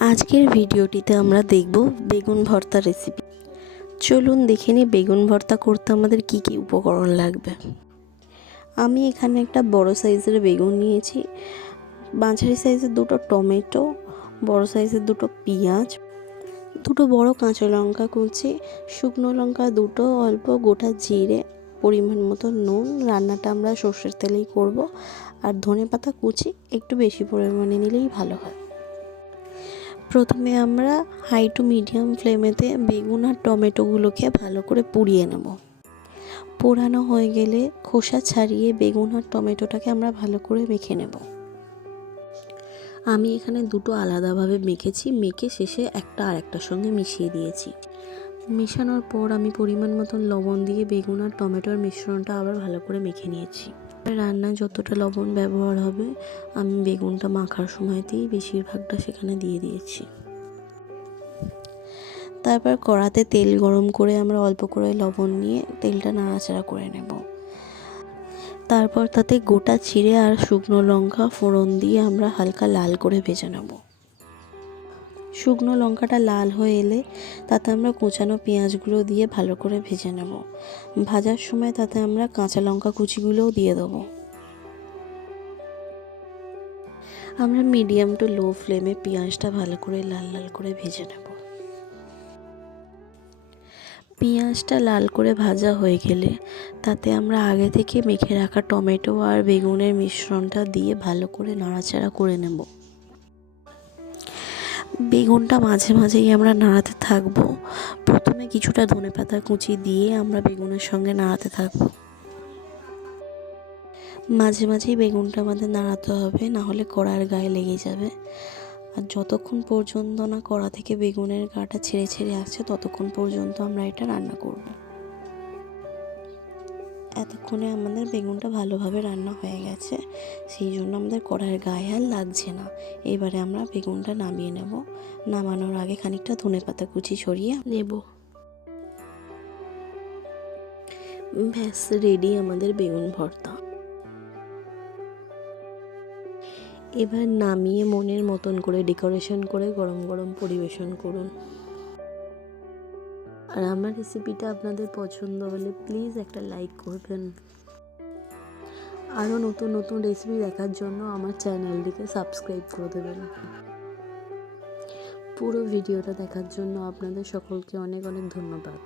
আজকের ভিডিওটিতে আমরা দেখব বেগুন ভর্তা রেসিপি। চলুন দেখে নিই বেগুন ভর্তা করতে আমাদের কি কি উপকরণ লাগবে। আমি এখানে একটা বড় সাইজের বেগুন নিয়েছি, মাঝারি সাইজের দুটো টমেটো, বড় সাইজের দুটো পেঁয়াজ, দুটো বড় কাঁচা লঙ্কা কুচি, শুকনো লঙ্কা দুটো, অল্প গোটা জিরে, পরিমাণ মতো নুন, রান্নাটা আমরা সর্ষের তেলেই করব, আর ধনেপাতা কুচি একটু বেশি পরিমাণে নিলেই ভালো হয়। প্রথমে আমরা হাই টু মিডিয়াম ফ্লেমেতে বেগুন আর টমেটোগুলোকে ভালো করে পুড়িয়ে নেব। পোড়ানো হয়ে গেলে খোসা ছাড়িয়ে বেগুন আর টমেটোটাকে আমরা ভালো করে মেখে নেব। আমি এখানে দুটো আলাদাভাবে মেখে শেষে একটা আরেকটার সঙ্গে মিশিয়ে দিয়েছি। মেশানোর পর আমি পরিমাণ মতন লবণ দিয়ে বেগুন আর টমেটোর মিশ্রণটা আবার ভালো করে মেখে নিয়েছি। রান্নায় যতটা লবণ ব্যবহার হবে আমি বেগুনটা মাখার সময়তেই বেশিরভাগটা সেখানে দিয়ে দিয়েছি। তারপর কড়াতে তেল গরম করে আমরা অল্প করে লবণ নিয়ে তেলটা নাড়াচাড়া করে নেব। তারপর তাতে গোটা জিরে আর শুকনো লঙ্কা ফোড়ন দিয়ে আমরা হালকা লাল করে ভেজে নেব। শুকনো লঙ্কাটা লাল হয়ে এলে তাতে আমরা কুচানো পেঁয়াজগুলো দিয়ে ভালো করে ভেজে নেব। ভাজার সময় তাতে আমরা কাঁচা লঙ্কা কুচিগুলোও দিয়ে দেবো। আমরা মিডিয়াম টু লো ফ্লেমে পেঁয়াজটা ভালো করে লাল লাল করে ভেজে নেব। পেঁয়াজটা লাল করে ভাজা হয়ে গেলে তাতে আমরা আগে থেকে মেখে রাখা টমেটো আর বেগুনের মিশ্রণটা দিয়ে ভালো করে নাড়াচাড়া করে নেব। বেগুনটা মাঝে মাঝেই আমরা নাড়াতে থাকবো। প্রথমে কিছুটা ধনেপাতা কুচি দিয়ে আমরা বেগুনের সঙ্গে নাড়াতে থাকবো। মাঝে মাঝেই বেগুনটা আমাদের নাড়াতে হবে, না হলে কড়ার গায়ে লেগে যাবে। আর যতক্ষণ পর্যন্ত না কড়া থেকে বেগুনের গাটা ছেড়ে ছেড়ে আসছে ততক্ষণ পর্যন্ত আমরা এটা রান্না করব। এতক্ষণে আমাদের বেগুনটা ভালোভাবে রান্না হয়ে গেছে, সেই জন্য আমাদের কড়ার গায়ে আর লাগছে না। এবারে আমরা বেগুনটা নামিয়ে নেব। নামানোর আগে খানিকটা ধনেপাতা কুচি ছড়িয়ে নেব। ব্যাস রেডি আমাদের বেগুন ভর্তা। এবার নামিয়ে মনের মতন করে ডেকোরেশন করে গরম গরম পরিবেশন করুন। আর আমার রেসিপিটা আপনাদের পছন্দ হলে প্লিজ একটা লাইক করবেন। আরও নতুন নতুন রেসিপি দেখার জন্য আমার চ্যানেলটিকে সাবস্ক্রাইব করে দেবেন। পুরো ভিডিওটা দেখার জন্য আপনাদের সকলকে অনেক অনেক ধন্যবাদ।